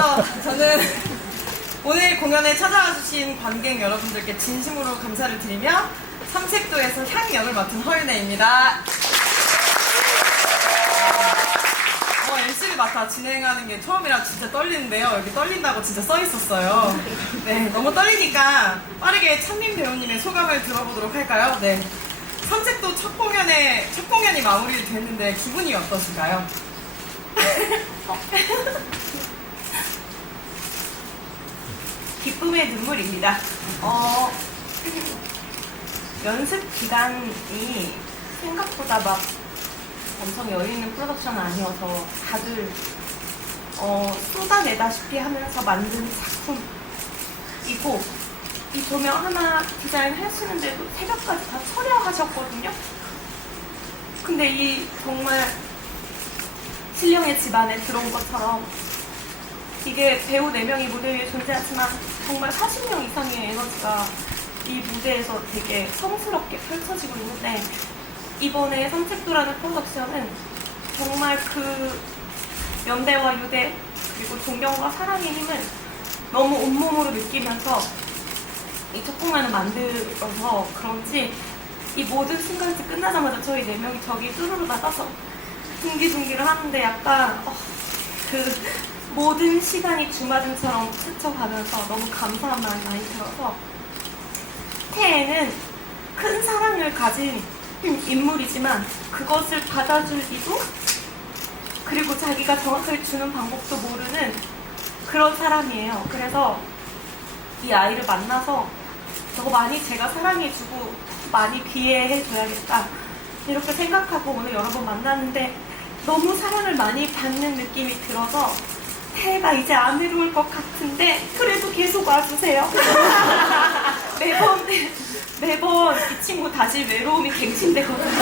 먼저 저는 오늘 공연에 찾아와 주신 관객 여러분들께 진심으로 감사를 드리며 삼색도에서 향역을 맡은 허윤혜입니다. 어, MC를 맡아 진행하는 게 처음이라 진짜 떨리는데요. 여기 떨린다고 진짜 써 있었어요. 네, 너무 떨리니까 빠르게 찬민 배우님의 소감을 들어보도록 할까요? 네. 삼색도 첫 공연에, 첫 공연이 마무리 됐는데 기분이 어떠신가요? 기쁨의 눈물입니다. 어, 연습 기간이 생각보다 막 엄청 여유 있는 프로덕션은 아니어서 다들 어, 쏟아내다시피 하면서 만든 작품이고 이 조명 하나 디자인 하시는데도 새벽까지 다 처리하셨거든요. 근데 이 정말 신령의 집안에 들어온 것처럼 이게 배우 4명이 무대 위에 존재하지만 정말 40명 이상의 에너지가 이 무대에서 되게 성스럽게 펼쳐지고 있는데 이번에 삼색도라는 프로덕션은 정말 그 연대와 유대 그리고 존경과 사랑의 힘을 너무 온몸으로 느끼면서 이 첫 공연을 만들어서 그런지 이 모든 순간이 끝나자마자 저희 4명이 저기 뚜루루 나가서 둥기둥기를 하는데 약간 어, 그 모든 시간이 주마등처럼 스쳐가면서 너무 감사한 마음이 많이 들어서 태애는 큰 사랑을 가진 인물이지만 그것을 받아주기도 그리고 자기가 정확하게 주는 방법도 모르는 그런 사람이에요. 그래서 이 아이를 만나서 더 많이 제가 사랑해주고 많이 비애해줘야겠다 이렇게 생각하고 오늘 여러 번 만났는데 너무 사랑을 많이 받는 느낌이 들어서 태가 이제 안 외로울 것 같은데 그래도 계속 와주세요. 매번 매번 이 친구 다시 외로움이 갱신되거든요.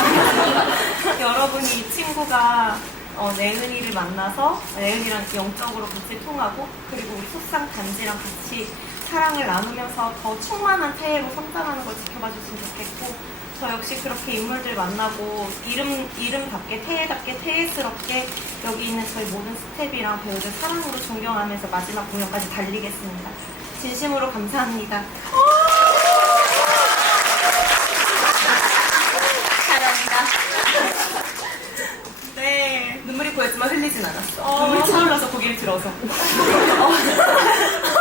여러분이 이 친구가 어, 내은이를 만나서 내은이랑 영적으로 같이 통하고 그리고 우리 속상 단지랑 같이 사랑을 나누면서 더 충만한 태해로 성장하는 걸 지켜봐 줬으면 좋겠고 저 역시 그렇게 인물들 만나고 이름 이름답게 태해답게 태해스럽게 여기 있는 저희 모든 스텝이랑 배우들 사랑으로 존경하면서 마지막 공연까지 달리겠습니다. 진심으로 감사합니다. 감사합니다. 네. 눈물이 고였지만 흘리진 않았어. 어. 눈물이 차올라서 고개를 들어서.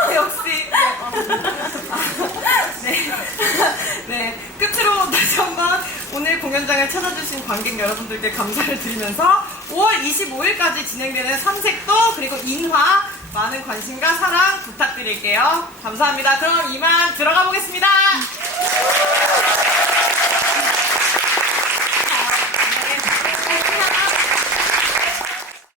공연장을 찾아주신 관객 여러분들께 감사를 드리면서 5월 25일까지 진행되는 삼색도 그리고 인화 많은 관심과 사랑 부탁드릴게요. 감사합니다. 그럼 이만 들어가 보겠습니다.